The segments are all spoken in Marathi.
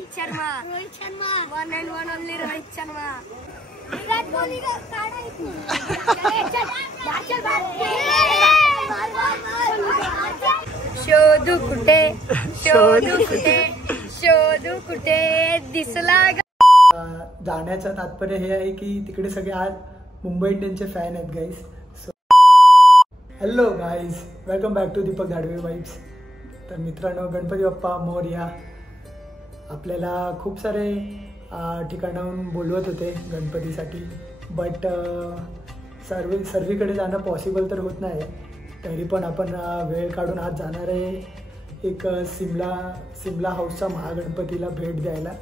Rohit Sharma one and one only Rohit Sharma. Virat Kohli शोधू कुठे शोधू कुठे शोधू कुठे दिसला. जाण्याचं तात्पर्य हे आहे की तिकडे सगळे आज मुंबई इंडियन्सचे फॅन आहेत guys. So hello guys, welcome back to Deepak Dhadwe vibes. तर मित्रांनो, गणपती बाप्पा मोरया. आपल्याला खूप सारे ठिकाणाहून बोलवत होते गणपतीसाठी, बट सर्वीकडे जाणं पॉसिबल तर होत नाही. तरी पण आपण वेळ काढून आज जाणार आहे एक सिमला हाऊसचा महागणपतीला भेट द्यायला.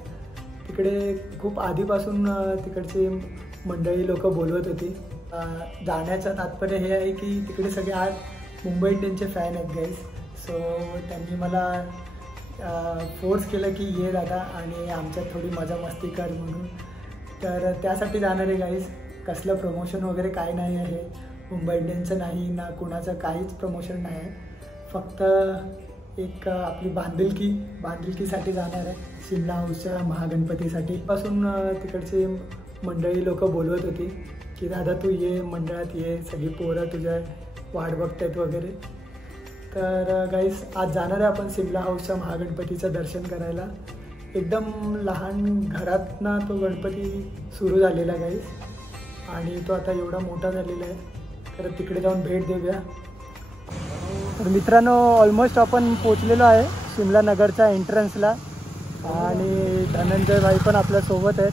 तिकडे खूप आधीपासून तिकडची मंडळी लोक बोलवत होती. जाण्याचं तात्पर्य हे आहे की तिकडे सगळे आज मुंबई इंडियन्सचे फॅन आहेत गाईज. सो त्यांनी मला फोर्स केलं की ये दादा आणि आमच्यात थोडी मजा मस्ती कर म्हणून. तर त्यासाठी जाणार आहे गाईज. कसलं प्रमोशन वगैरे काय नाही आहे, मुंबई इंडियन्सचं नाही ना कुणाचं काहीच प्रमोशन नाही आहे. फक्त एक आपली बांधिलकीसाठी जाणार आहे सिमला हाऊसच्या महागणपतीसाठी. पासून तिकडची मंडळी लोक बोलवत होती की दादा तू ये मंडळात, ये सगळी पोरं तुझ्या वाट बघतात वगैरे. तर गाईस आज जाणार आहे आपण सिमला हाऊसच्या महागणपतीचं दर्शन करायला. एकदम लहान घरातनं तो गणपती सुरू झालेला गाईस आणि तो आता एवढा मोठा झालेला आहे. तर तिकडे जाऊन भेट देऊया. तर मित्रांनो, ऑलमोस्ट आपण पोचलेलो आहे शिमला नगरच्या एंट्रन्सला आणि धनंजय भाई पण आपल्यासोबत आहेत.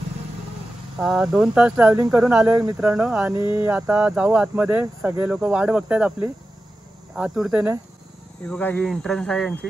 2 तास ट्रॅव्हलिंग करून आलो आहे मित्रांनो आणि आता जाऊ आतमध्ये. सगळे लोक वाट बघतायत आपली आतुरतेने. ही बघा, ही एंट्रन्स आहे यांची.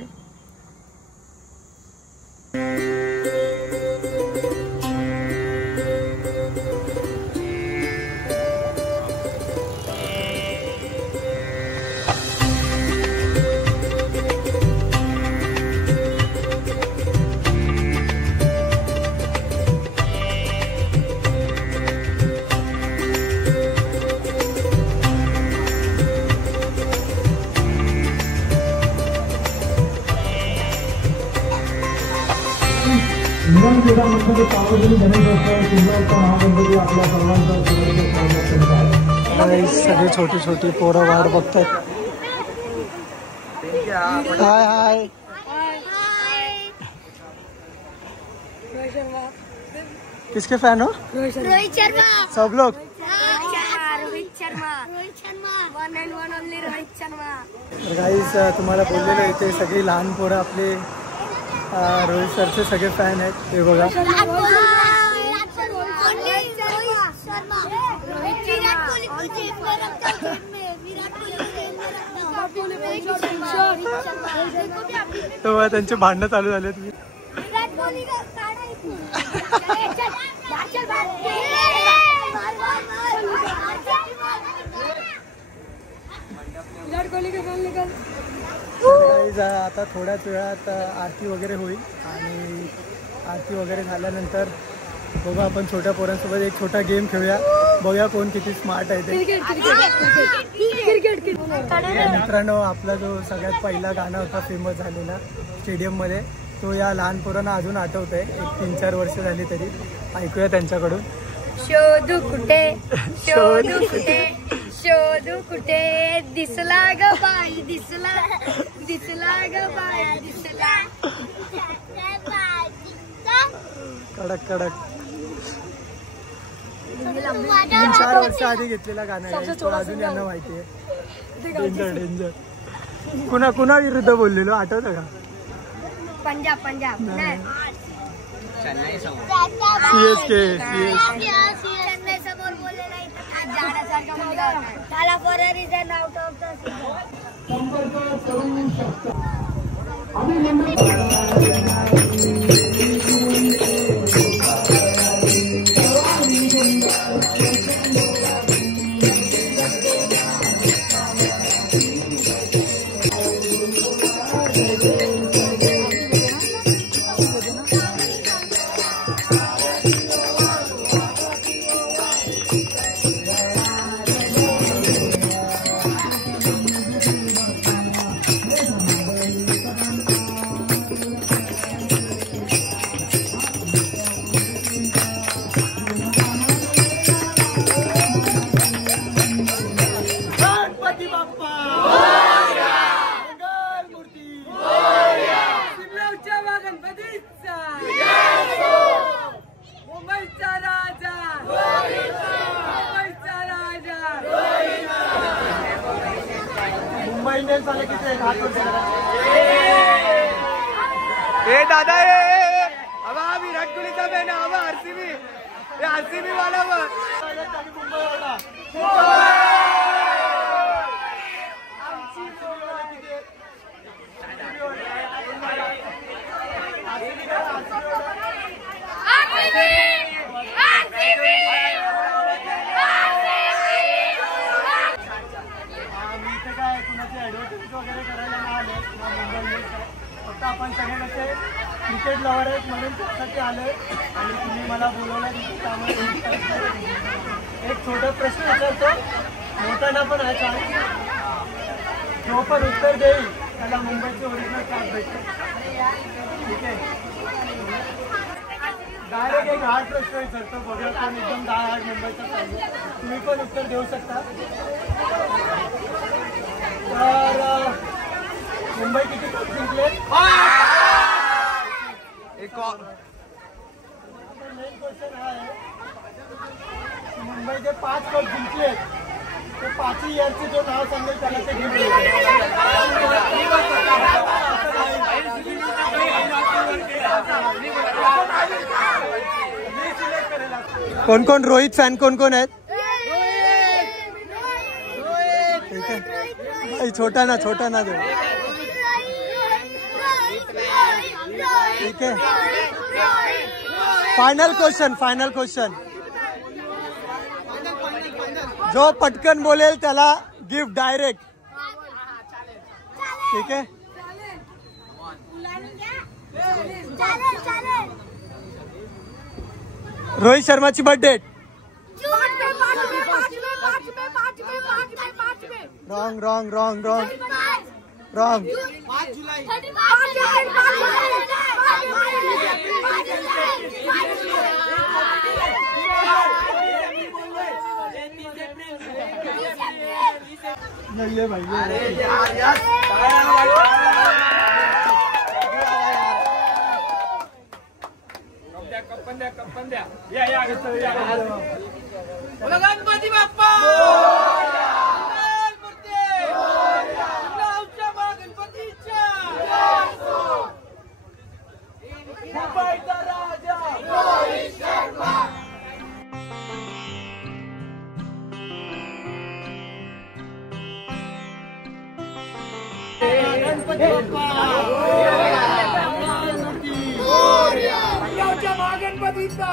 सगळे छोटी छोटी पोरं वाट बघतात. हाय हाय. किसके फैन हो? रोहित शर्मा. सब लोग Rohit Sharma one and one only Rohit Sharma. तर गाईस, तुम्हाला बोललेलं इथे सगळी लहान पोरं आपले रोहित सरचे सगळे फॅन आहेत. हे बघा, तेव्हा त्यांचे भांडणं चालू झालेत. आता थोड्याच वेळात आरती वगैरे होईल आणि आरती वगैरे झाल्यानंतर बघू आपण छोट्या पोरांसोबत एक छोटा गेम खेळूया. बघूया कोण किती स्मार्ट आहे ते. मित्रांनो, आपला जो सगळ्यात पहिला गाणं होता फेमस झालेला स्टेडियममध्ये, तो या लहान पोरांना अजून आठवत आहे. 3-4 वर्ष झाली तरी. ऐकूया त्यांच्याकडून. शोधू कुठे शोधू कुठे शोधू कुठे दिसला ग बाई दिसला ग बाई दिसला. कडक कडक 3-4 वर्ष आधी घेतलेला गाणं आहे. अजून यांना माहिती आहे. डेंजर. कुणा विरुद्ध बोललेलो आठवतं का? पंजाब CSK. चेन्नई समोर बोललेला जाण्यासारखा मुलगा होता. त्याला for a reason out of the हात वरती करा. ए दादा अब विराट कोहलीचा बॅन अब आरसीबी वाला वगैरे करायला नाही आले मुंबई. फक्त आपण सगळे कसे क्रिकेट लवर आहेत म्हणून त्यासाठी आलोय आणि तुम्ही मला बोलवलं त्यामुळे एक छोटा प्रश्न विचारतो. मोठ्यांना पण आहे चान्स. जो पण उत्तर देईल त्याला मुंबईचे ओरिजिनल कार्ड भेटते. ठीक आहे. डायरेक्ट एक हार्ड प्रश्न विचारतो. बघा पण एकदम 10 हार्ड मुंबईचा सांगू. तुम्ही पण उत्तर देऊ शकता. तर मुंबई किती कप जिंकले? मेन क्वेश्चन हा आहे की मुंबईचे 5 कप जिंकले ते 5ही इयरचे जो नाव सांगेल त्याला ते गिफ्ट देईल. कोण कोण रोहित फॅन कोण कोण आहेत? ठीक आहे. छोटा ना दो. ठीक है. फाइनल क्वेश्चन जो पटकन बोलेल त्याला गिफ्ट डायरेक्ट. ठीक है. रोहित शर्माची बर्थडे. रॉन्ग. ये भाई कप्पन द्या. गणपती बाप्पा गणपतीचा